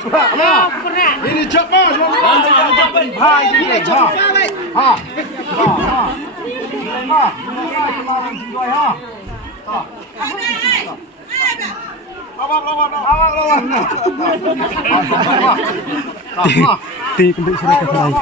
Ini jok mah. Hai ini jok. Ha. Ha. Kemarin juga ya. Lawan. Ti kembali sudah ke lain.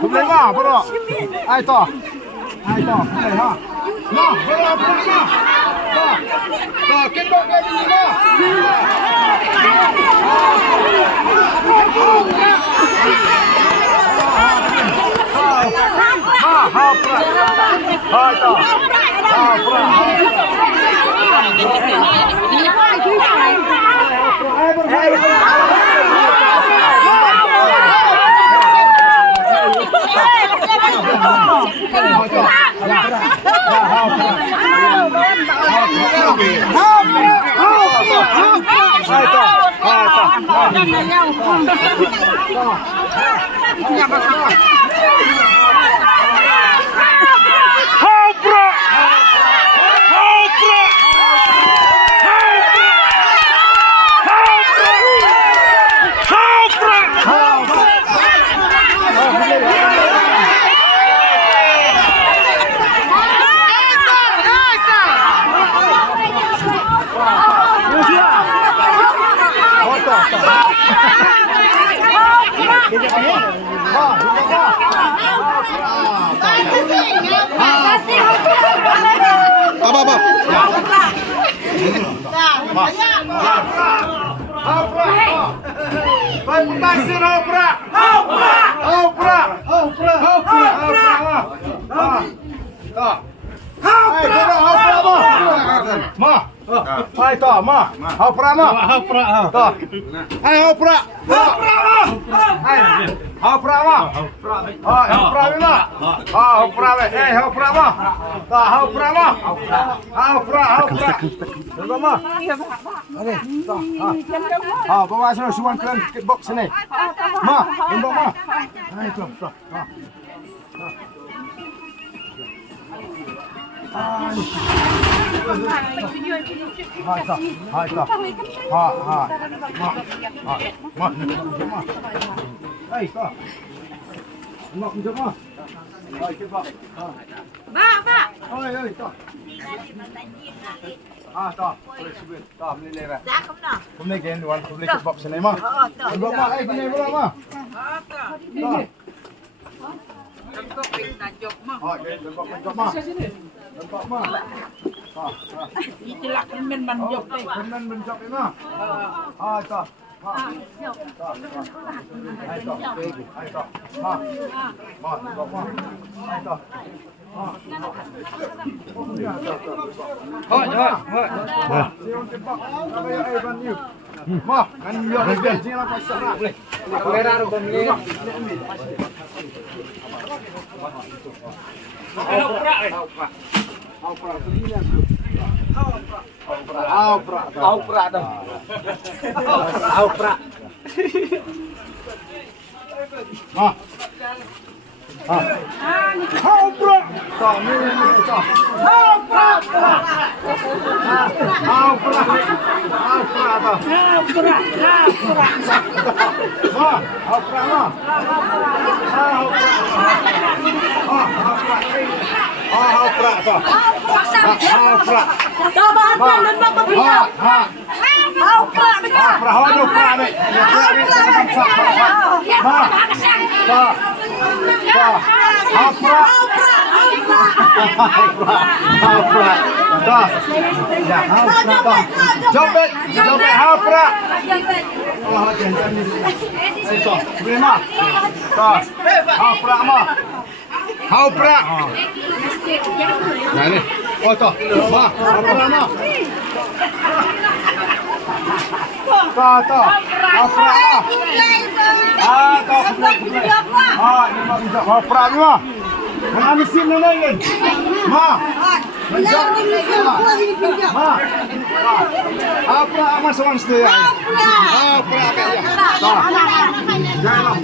Không lấy vào, bro. Ai to? Này ha. Nó, bro, to, kết độ cái gì đó. Ha, bro. Hai to. Ha, bro. Hai to, ma. Hau pra ma. To. Hai hau pra. Hai. Hau pra ma. Hau pra ma. Hau pra ma. Hau pra ma. To, hau pra ma. Hau pra. Coba ma. Oke, to. Ha, bawa sana suan kalian box sini. Ma, tembak ma. Hai to. Hai to. Ha. Ma. Hai to. Nak pinjam ma. Hai kita. Ba. Hai to. Ah, to. Boleh subit. To, beli lera. Dạ không nào. Hôm nay cái đoàn beli ke box sini ma. Tembak ma, beli bola ma. To. Có pin là chụp mà. Hai, tembak ma. Tembak ma. Chỉ là mình chụp đi. Benar mencok ini mah. Ah, itu. Jompet, hapra. Allah jangan ni. Itu, beri mah. Hapra mah. Hau pra. Nah ini. Oh toh. Ma, hau pra ma. Toh. Hau pra ma. Ah, toh. Ah, ini ma bisa hau pra ni ma. Menganisin na yan. Ma. Ma. Hau pra ma sa ones to yan. Hau pra kaya. Toh. Jangan.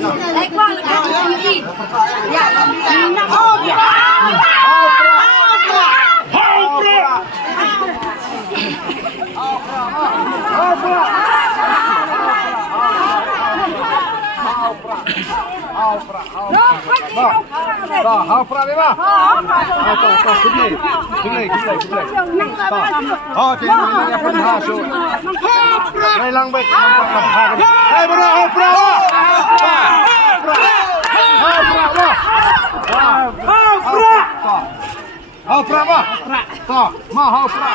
Hau pra ni ma. Toh. Gulay. Oh, tingnan niya pun haso. May lang baik. Hey, bro, hau pra. Hau pra ma. Toh, ma hau pra.